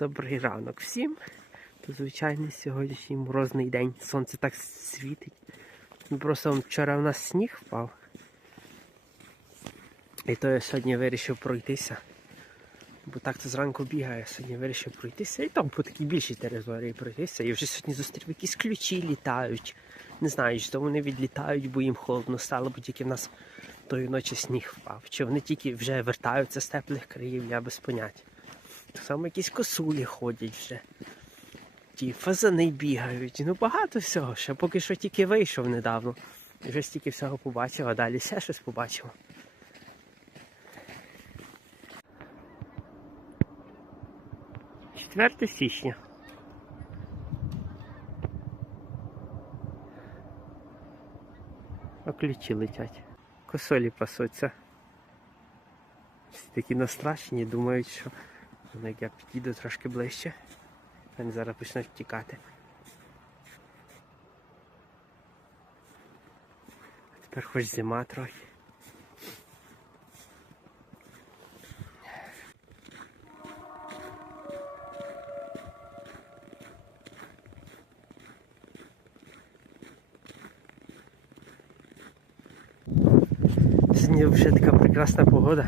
Добрий ранок всім. То звичайний сьогоднішній морозний день. Сонце так світить. Ну, Просто вчора в нас сніг впав. І то я сьогодні вирішив пройтися. Бо так то зранку бігає, сьогодні вирішив пройтися і там по такій більшій території пройтися. І вже сьогодні зустрів якісь ключі літають. Не знаю, чи то вони відлітають, бо їм холодно стало, бо тільки в нас тої ночі сніг впав. Чи вони тільки вже вертаються з теплих країв, я без поняття. Само якісь косулі ходять вже. Ті фазани бігають. Ну багато всього. Ще поки що тільки вийшов недавно. Вже стільки всього побачив, а далі ще щось побачив. Четверте січня. А ключі летять. Косолі пасуться. Всі такі настрашені, думають, що ну, як я підійду трошки ближче, вони зараз почнуть втікати. А тепер хоч зима трохи. Сьогодні вже така прекрасна погода.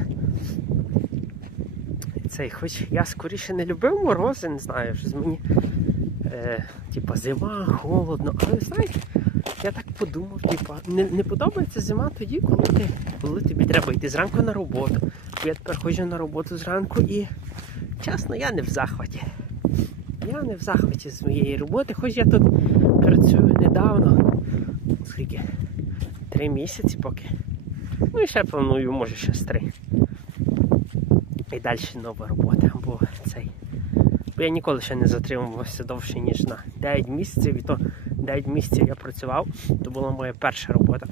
Цей, хоч я скоріше не любив морози, не знаю, щось мені е, типа зима, холодно, але знаєте, я так подумав, типа, не, не подобається зима тоді, коли ти, коли тобі треба йти зранку на роботу. Бо Я тепер ходжу на роботу зранку і чесно, я не в захваті. Я не в захваті з моєї роботи, хоч я тут працюю недавно. Скільки? Три місяці поки. Ну і ще планую, може ще три. І далі нова робота, бо цей. Бо я ніколи ще не затримувався довше, ніж на 9 місяців. І то 9 місяців я працював, то була моя перша робота.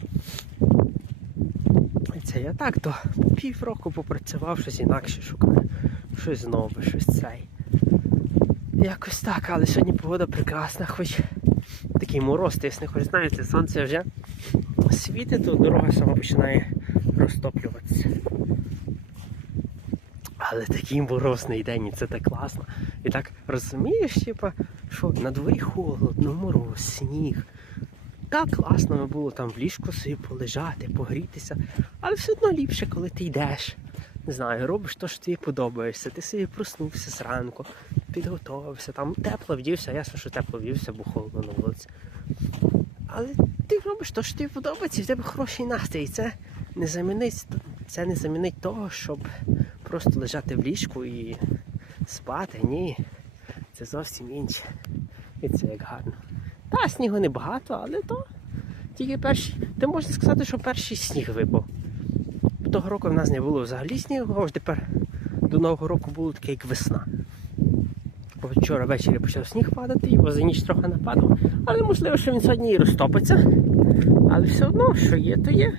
І це я так, то півроку попрацював, щось інакше шукаю, щось нове, щось цей. Якось так, але сьогодні погода прекрасна, хоч такий мороз тисне, хоч знаєте, сонце вже світить, то дорога сама починає розтоплюватися. Але такий морозний день, і це так класно. І так розумієш, типа, що на дворі холодно, мороз, сніг. Так класно було там в ліжку собі полежати, погрітися, але все одно ліпше, коли ти йдеш. Не знаю, робиш те, що тобі подобаєшся. Ти собі проснувся зранку, підготувався, там тепло вдівся, ясно, що тепло вдівся, бо холодно на вулиці. Але ти робиш те, що тобі подобається, і в тебе хороший настрій. Це не замінить, це не замінить того, щоб просто лежати в ліжку і спати. Ні. Це зовсім інше. І це як гарно. Та, снігу небагато, але то тільки перші. Ти можна сказати, що перший сніг випав. Того року в нас не було взагалі снігу, аж тепер до Нового року було таке, як весна. Вчора ввечері почав сніг падати, його за ніч трохи нападав. Але можливо, що він сьогодні і розтопиться. Але все одно, що є, то є.